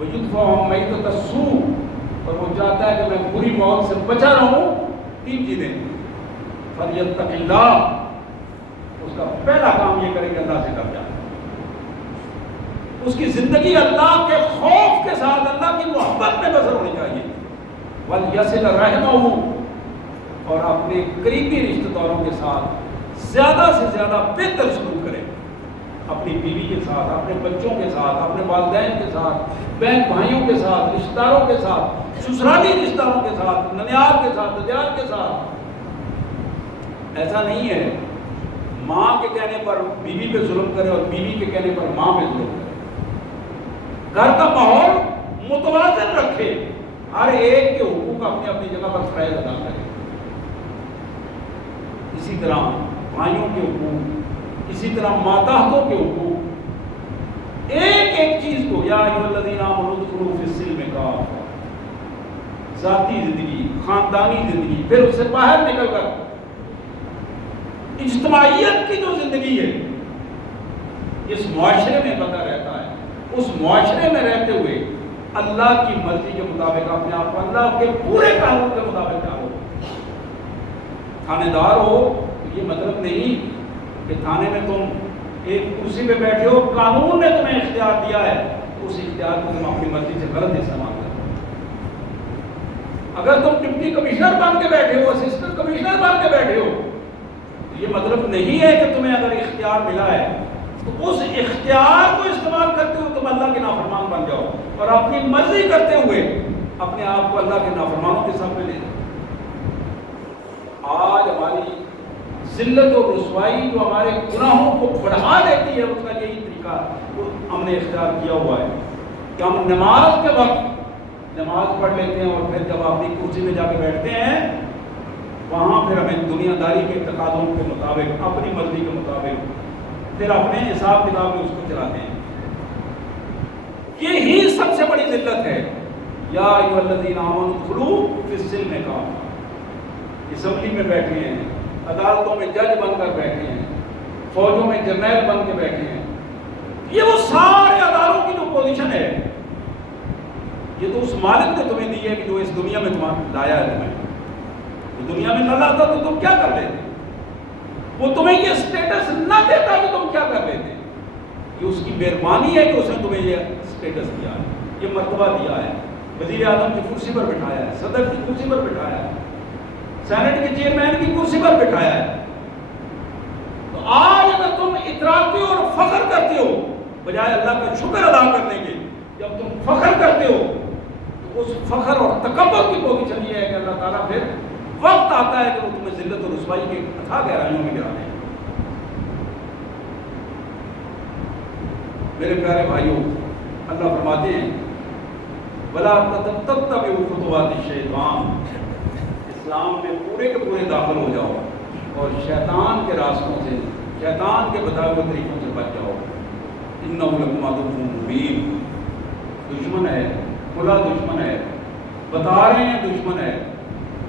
وَيُدْفَعُ عَنْ مَيْتَةَ السُّوءِ، اور وہ چاہتا ہے کہ میں بری موت سے بچا رہوں. 3 چیزیں. فَلْيَتَّقِ اللَّهَ، اس کا پہلا کام یہ کرے کہ اللہ سے ڈر جائے. اس کی زندگی اللہ کے خوف کے ساتھ، اللہ کی محبت میں بسر ہونی چاہیے. وَلْيَصِلَ رَحِمَهُ، اور اپنے قریبی رشتہ داروں کے ساتھ زیادہ سے زیادہ بہتر سلوک کرے. اپنی بیوی کے ساتھ، اپنے بچوں کے ساتھ، اپنے والدین کے ساتھ، بہن بھائیوں کے ساتھ، رشتہ داروں کے ساتھ، سسرالی رشتہ داروں کے ساتھ، ننیال کے ساتھ، ددیال کے ساتھ. ایسا نہیں ہے ماں کے کہنے پر بیوی پہ ظلم کرے اور بیوی کے کہنے پر ماں پہ ظلم کرے. گھر کا ماحول متوازن رکھے، ہر ایک کے حقوق اپنی اپنی جگہ پر فرائض ادا کرے. اسی طرح بھائیوں کے حقوق، اسی طرح ماتحتوں کے حقوق، ایک ایک چیز کو یا ایھا الذین آمنوا ادخلوا فی السلم کافہ، ذاتی زندگی، خاندانی زندگی، پھر اس سے باہر نکل کر اجتماعیت کی جو زندگی ہے، اس معاشرے میں بتا رہتا ہے. اس معاشرے میں رہتے ہوئے اللہ کی مرضی کے مطابق اپنے آپ کو اللہ کے پورے قانون کے مطابق ڈالو. تھانے دار ہو تو یہ مطلب نہیں کہ تھانے میں تم ایک کرسی پہ بیٹھے ہو، قانون نے تمہیں اختیار دیا ہے، اس اختیار کو تم اپنی مرضی سے غلط استعمال کرو. اگر تم ڈپٹی کمشنر بن کے بیٹھے ہو، اسسٹنٹ کمشنر بن کے بیٹھے ہو، تو یہ مطلب نہیں ہے کہ تمہیں اگر اختیار ملا ہے تو اس اختیار کو استعمال کرتے ہوئے تم اللہ کے نافرمان بن جاؤ اور اپنی مرضی کرتے ہوئے اپنے آپ کو اللہ کے نافرمانوں کے سامنے لے جاؤ. آج ہماری ذلت و رسوائی جو ہمارے گناہوں کو بڑھا دیتی ہے، اس کا یہی طریقہ ہم نے اختیار کیا ہوا ہے کہ ہم نماز کے وقت نماز پڑھ لیتے ہیں اور پھر جب اپنی کرسی میں جا کے بیٹھتے ہیں وہاں پھر ہمیں دنیا داری کے تقاضوں کے مطابق، اپنی مرضی کے مطابق پھر اپنے حساب کتاب میں اس کو چلاتے ہیں. یہی سب سے بڑی ذلت ہے. یا ایھا الذین آمنوا ادخلوا فی السلم کافہ. اسمبلی میں بیٹھے ہیں، عدالتوں میں جج بن کر بیٹھے ہیں، فوجوں میں جرنیل بن کے بیٹھے ہیں. یہ وہ سارے اداروں کی جو پوزیشن ہے، یہ تو اس مالک نے تمہیں دی ہے کہ جو اس دنیا میں تمہیں لایا ہے. تمہیں وہ دنیا میں نہ لاتا تو تم کیا کر لیتے؟ وہ تمہیں یہ اسٹیٹس نہ دیتا تو تم کیا کر لیتے؟ یہ اس کی مہربانی ہے کہ اس نے تمہیں یہ اسٹیٹس دیا ہے، یہ مرتبہ دیا ہے. وزیر اعظم کی کرسی پر بٹھایا ہے، صدر کی کرسی پر بٹھایا ہے، سینٹ کے چیئرمین کی کرسی پر بٹھایا ہے. تو آج اگر تم اتراتے ہو اور فخر کرتے ہو بجائے اللہ کا شکر ادا کرنے کے، جب تم فخر کرتے ہو تو اس فخر اور تکبر کی پوزیشن یہ ہے کہ اللہ تعالیٰ پھر وقت آتا ہے کہ وہ تمہیں ذلت و رسوائی کے اتھاہ گہرائیوں میں گراتے ہیں. میرے پیارے بھائیوں، اللہ فرماتے ہیں وَلَا تَتَّبِعُوا خُطُوَاتِ الشَّيْطَانِ، اسلام میں پورے کے پورے داخل ہو جاؤ اور شیطان کے راستوں سے، شیطان کے بتائے ہوئے طریقوں سے بچ جاؤ. إِنَّهُ لَكُمْ عَدُوٌّ مُّبِينٌ، دشمن ہے، کھلا دشمن ہے، بتا رہے ہیں دشمن ہے،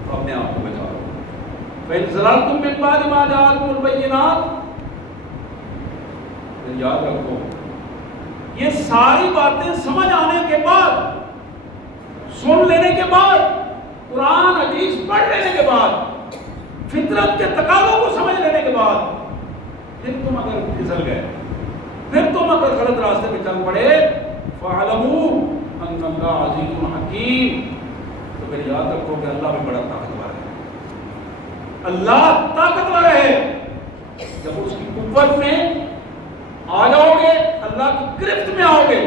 تو اپنے آپ کو بچا لو. فَإِنْ زَلَلْتُم مِّن بَعْدِ مَا جَاءَتْكُمُ الْبَيِّنَاتُ، پھر یاد رکھو یہ ساری باتیں سمجھ آنے کے بعد، سن لینے کے بعد، قرآن حدیث پڑھ لینے کے بعد، فطرت کے تقاضوں کو سمجھ لینے کے بعد، پھر تم اگر پھسل گئے، پھر تم اگر غلط راستے پہ چل پڑے، فَاعْلَمُوا أَنَّ اللَّهَ عَزِيزٌ حَكِيمٌ، تو پھر یاد رکھو کہ اللہ بھی بڑا طاقتور ہے. اللہ طاقتور ہے. جب اس کی قوت میں آ جاؤ گے، اللہ کی گرفت میں آؤ گے،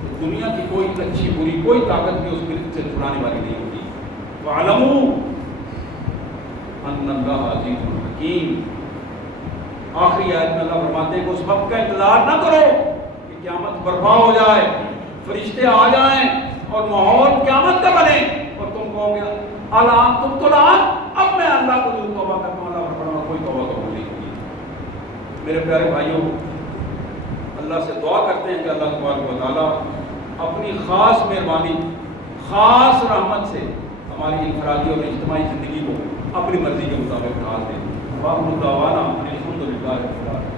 تو دنیا کی کوئی اچھی بری کوئی طاقت بھی اس گرفت سے چھڑانے والی نہیں ہوگی. وَاعْلَمُوا أَنَّ اللَّهَ عَزِيزٌ حَكِيمٌ. آخری آیت میں اللہ فرماتے ہیں کہ اس وقت کا انتظار نہ کرو کہ قیامت برپا ہو جائے، فرشتے آ جائیں اور ماحول قیامت کا بنے اور تم کہو گے الان تم تو اب میں اللہ کو جو توبہ کرتا ہوں، اللہ فرماتا کوئی توبہ قبول نہیں ہوگی. میرے پیارے بھائیوں، اللہ سے دعا کرتے ہیں کہ اللہ تبارک و تعالیٰ اپنی خاص مہربانی، خاص رحمت سے ہماری انفرادی اور اجتماعی زندگی کو اپنی مرضی کے مطابق ڈھال دیں. وآخر دعوانا الحمد للہ رب العالمین.